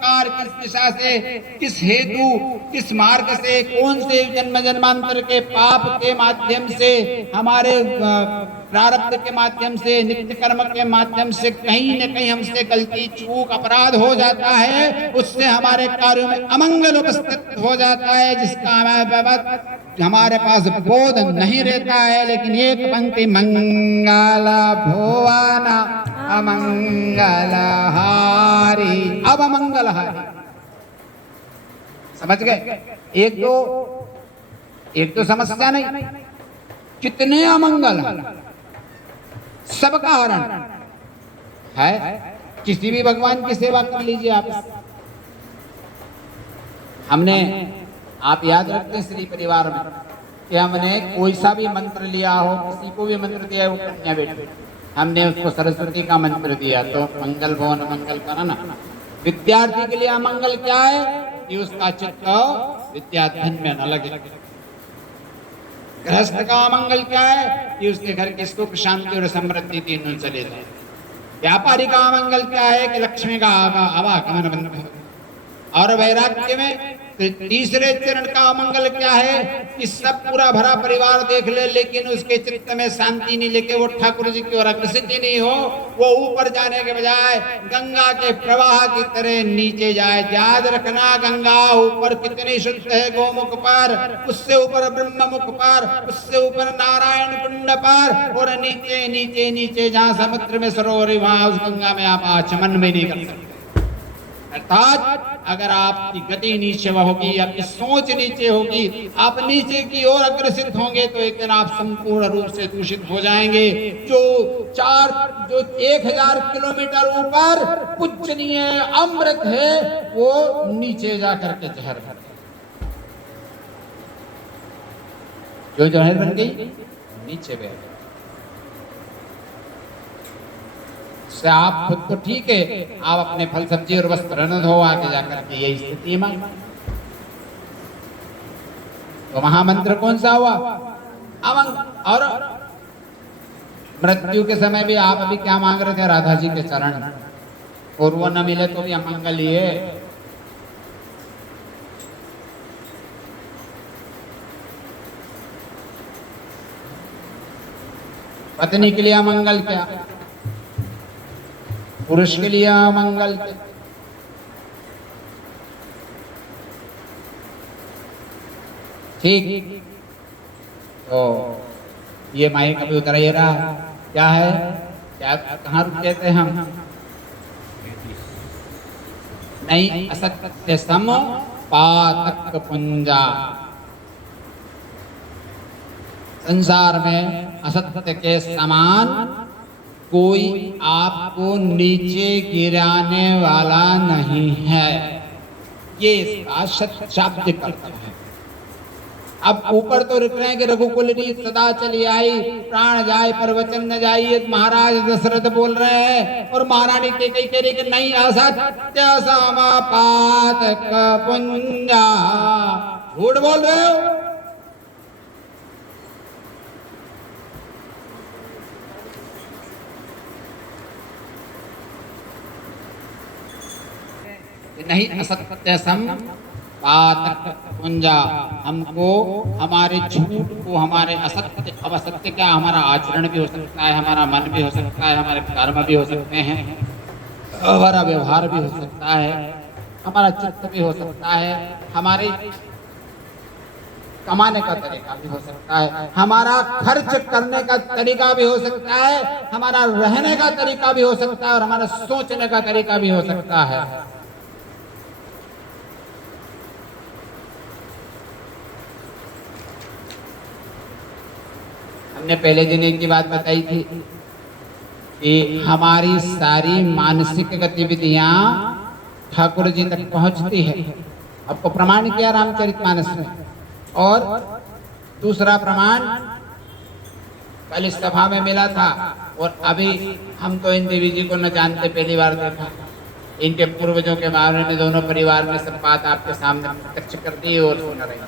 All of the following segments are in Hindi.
प्रकार, किस दिशा से, किस हेतु, किस मार्ग से, कौन से जन्म जन्मांतर के पाप के माध्यम से, हमारे प्रारब्ध के माध्यम से, नित्य कर्म के माध्यम से कहीं न कहीं हमसे गलती चूक अपराध हो जाता है, उससे हमारे कार्यों में अमंगल उपस्थित हो जाता है, जिसका हमारे पास बोध नहीं रहता है। लेकिन एक पंक्ति मंगल भुवन अमंगल हारी, अब अमंगल हारी, समझ गए? एक तो समस्या नहीं, कितने अमंगल, सबका हरण है। किसी भी भगवान की सेवा कर लीजिए आप। हमने, आप याद रखते हैं श्री परिवार में कि हमने कोई सा भी मंत्र लिया हो, किसी को भी मंत्र दिया है, वो कन्या बेटी, हमने उसको सरस्वती का मंत्र दिया तो मंगल भवन मंगल करना। विद्यार्थी के लिए अमंगल क्या है कि उसका चित्त विद्याधन में न लगे। गृहस्थ का अमंगल क्या है कि उसके घर की सुख शांति और समृद्धि तीनों चले जाए। व्यापारी का अमंगल क्या है कि लक्ष्मी का आवागमन बंद हो। और वैराग्य में तीसरे चरण का अमंगल क्या है कि सब पूरा भरा परिवार देख ले, लेकिन उसके चित्त में शांति नहीं लेके वो ठाकुर जी की ओर अग्रसित ही नहीं हो, वो ऊपर जाने के बजाय गंगा के प्रवाह की तरह नीचे जाए। याद रखना, गंगा ऊपर कितनी शुद्ध है गोमुख पर, उससे ऊपर ब्रह्ममुख पर, उससे ऊपर नारायण कुंड पर, और नीचे नीचे नीचे जहाँ समुद्र में सरोवर, वहां उस गंगा में आप आचमन भी नहीं कर सकते। अर्थात अगर आपकी गति नीचे होगी, आपकी सोच नीचे होगी, आप नीचे की ओर अग्रसित होंगे तो एक दिन आप संपूर्ण रूप से दूषित हो जाएंगे। जो 1000 किलोमीटर ऊपर पूजनीय अमृत है, वो नीचे जाकर के जहर बन गई। जो जहर बन गई नीचे बह गई। आप खुद तो ठीक है, आप अपने फल सब्जी और वस्त्र न धो, आगे जाकर के यही स्थिति में। तो महामंत्र कौन सा हुआ? अमंगल। और मृत्यु के समय भी आप अभी क्या मांग रहे थे? राधा जी के चरण, और वो न मिले तो भी अमंगल ही है। पत्नी के लिए अमंगल क्या, पुरुष के लिए अमंगल क्या। ठीक, तो ये माइक अभी उतर ही रहा, क्या है, क्या कहाँ रुक गए थे हम? नहीं, असत्य सम पातक पुंजा। संसार में असत्य के समान कोई आपको नीचे गिराने वाला नहीं है, ये इसका शाब्दिक अर्थ है। अब ऊपर तो लिख रहे हैं कि रघुकुल रीत सदा चली आई, प्राण जाए पर वचन न जाइए, महाराज दशरथ बोल रहे हैं, और महारानी कैकेयी कह रही कि नहीं, असत्य समापातक पुंजा, झूठ बोल रहे हो। नहीं, असत्य सम पातक पुंजा, हमको हमारे झूठ को, हमारे असत्य, अब असत्य क्या, हमारा आचरण भी हो सकता है, हमारा मन भी हो सकता है, हमारे कर्म भी हो सकते हैं, हमारा व्यवहार भी हो सकता है, हमारा चित्त भी हो सकता है, हमारे कमाने का तरीका भी हो सकता है, हमारा खर्च करने का तरीका भी हो सकता है, हमारा रहने का तरीका भी हो सकता है, और हमारा सोचने का तरीका भी हो सकता है। हमने पहले दिन एक की बात बताई थी कि हमारी सारी मानसिक गतिविधियां ठाकुर जी तक पहुंचती है। आपको प्रमाण किया रामचरितमानस में। और दूसरा प्रमाण कल इस सभा में मिला था, और अभी हम तो इन देवी जी को न जानते, पहली बार देखा। इनके पूर्वजों के बारे में दोनों परिवार में सब बात आपके सामने प्रत्यक्ष कर दी और सुन रही।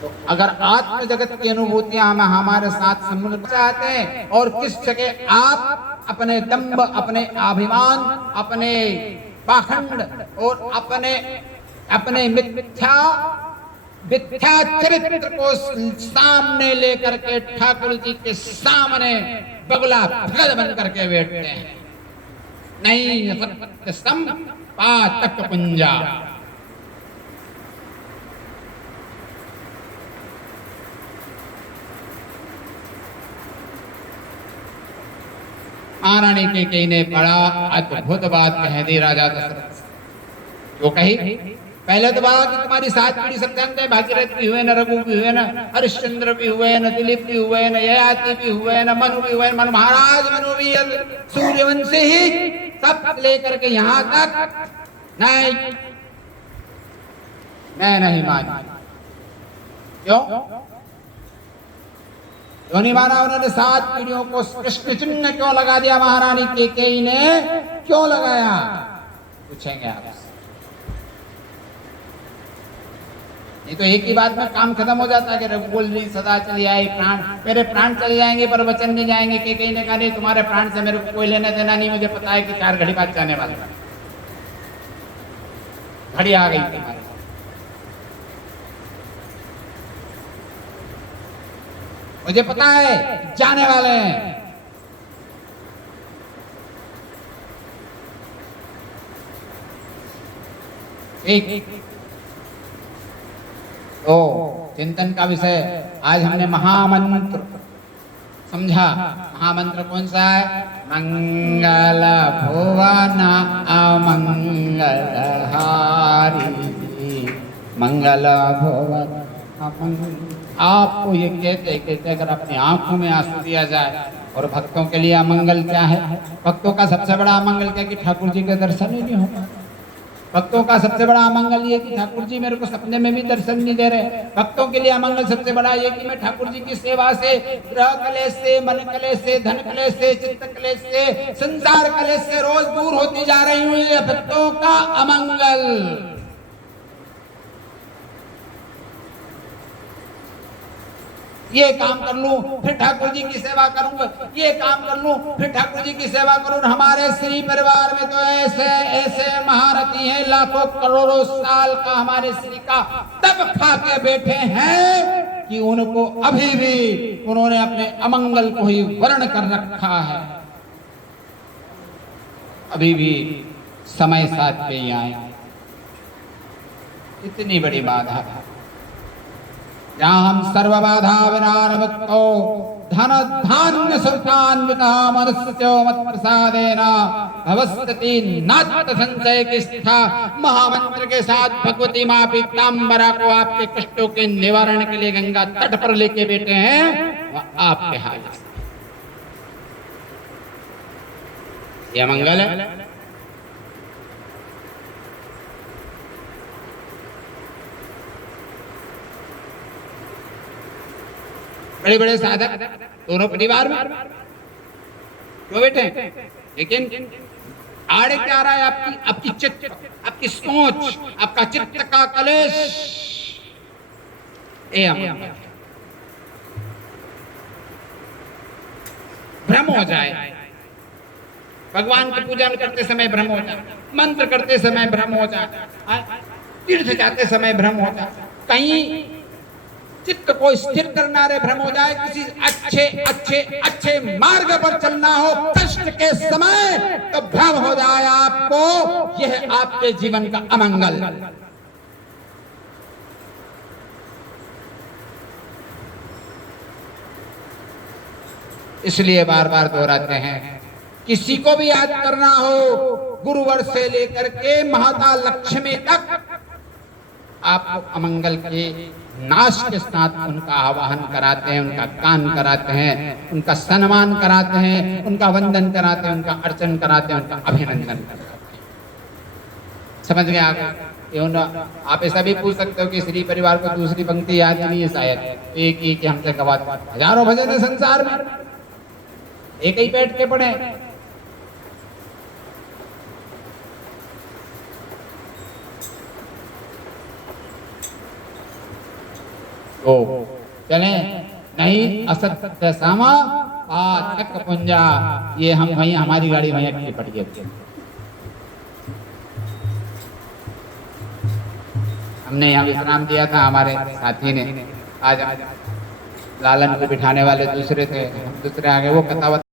तो अगर आत्म जगत की अनुभूतियां हम हमारे साथ संबंध चाहते हैं, और किस जगह आप अपने दंभ, अपने अभिमान, अपने पाखंड और अपने मिथ्या चरित्र को सामने लेकर के ठाकुर जी के सामने बगुला भगत बन करके बैठते हैं। नहीं सत्य संपातक पुंजा। महारानी कैकेयी ने बड़ा अद्भुत बात कह दी राजा दशरथ। वो कही, पहले तो बात कि तुम्हारी 7 पीढ़ी सब जानते हैं, भागीरथ भी हुए, न रघु भी हुए, न हरिश्चंद्र भी हुए, न दिलीप भी हुए, न ययाति भी हुए, न मनु भी हुए। मनु महाराज मनु भी सूर्यवंशी ही सब लेकर के यहाँ तक नहीं, मैं नहीं मानी। क्यों नहीं माना? उन्होंने 7 पीढ़ियों को कृष्ण चिन्ह क्यों लगा दिया? महारानी कैकेयी ने क्यों लगाया? पूछेंगे आप। ये तो एक ही बात में काम खत्म हो जाता है कि रघुकुल जी सदा चली आए, प्राण मेरे प्राण चले जाएंगे पर वचन नहीं जाएंगे। कैकेयी ने कहा, नहीं तुम्हारे प्राण से मेरे को कोई लेना देना नहीं, मुझे पता है कि 4 घड़ी बाद जाने वाला घड़ी आ गई तुम्हारे, मुझे पता है जाने वाले हैं। एक तो चिंतन का विषय आज हमने महामंत्र समझा। महामंत्र कौन सा है? मंगल भुवन अमंगल हारी, मंगल भुवन अमंगल। आपको ये कहते अगर अपनी आंखों में आंसू दिया जाए और भक्तों के लिए अमंगल क्या है? भक्तों का सबसे बड़ा अमंगल क्या कि ठाकुर जी के दर्शन ही नहीं होगा। भक्तों का सबसे बड़ा अमंगल ये कि ठाकुर जी मेरे को सपने में भी दर्शन नहीं दे रहे। भक्तों के लिए अमंगल सबसे बड़ा ये कि मैं ठाकुर जी की सेवा से, ग्रह कलेश से, मन कलेश से, धन कलेश से, चित्त कलेश से, संसार कलेश से रोज दूर होती जा रही हूँ। ये भक्तों का अमंगल। ये काम कर लूं फिर ठाकुर जी की सेवा करूंगा, ये काम कर लूं फिर ठाकुर जी की सेवा करूं। हमारे श्री परिवार में तो ऐसे ऐसे महारथी हैं, लाखों करोड़ों साल का हमारे श्री का तब खा के बैठे हैं कि उनको अभी भी उन्होंने अपने अमंगल को ही वर्ण कर रखा है। अभी भी समय साथ पे ही आए। इतनी बड़ी बाधा है जहाँ हम सर्वबाधा विनारवत्तो धन धान्य सुल्तान्विता मनुष्यो मत प्रसादेन भवस्तति नाथ संचय की स्था। महामंत्र के साथ भगवती माँ पीताम्बरा को आपके कष्टों के निवारण के लिए गंगा तट पर लेके बैठे हैं, वह आपके हाथ से। यह मंगल है। बड़े बड़े साधक दोनों परिवार में क्यों बैठे, लेकिन आड़े क्या रहा है? आपकी चित्त, आपकी सोच, आपका चित्त का कलेश। भ्रम हो जाए, भगवान की पूजा करते समय भ्रम हो जाए, मंत्र करते समय भ्रम हो जाए, तीर्थ जाते समय भ्रम हो जाए, कहीं चित्त को स्थिर करना रे भ्रम हो जाए, किसी अच्छे अच्छे अच्छे मार्ग पर चलना हो कष्ट के समय तो भ्रम हो जाए आपको, यह आपके जीवन का अमंगल। इसलिए बार बार दोहराते हैं, किसी को भी याद करना हो गुरुवर से लेकर के महाता लक्ष्मी तक, आप अमंगल के नाश के साथ उनका आवाहन कराते हैं, उनका गान कराते हैं, उनका सम्मान कराते हैं, उनका वंदन कराते हैं, उनका अर्चन कराते हैं, उनका अभिनंदन कराते हैं। समझ गए आप? आप ऐसा भी पूछ सकते हो कि श्री परिवार को दूसरी पंक्ति याद नहीं है शायद, एक ही कि हमसे गवात हजारों भजन है संसार में, एक ही बैठ के पढ़े। तो चले नहीं असत्य सामा पातक पुंजा। ये हम वहीं हमारी गाड़ी वहीं अटकी पड़ी है। हमने यहाँ विश्राम दिया था, हमारे साथी ने आज लालन को बिठाने वाले दूसरे थे, हम दूसरे आगे वो कथा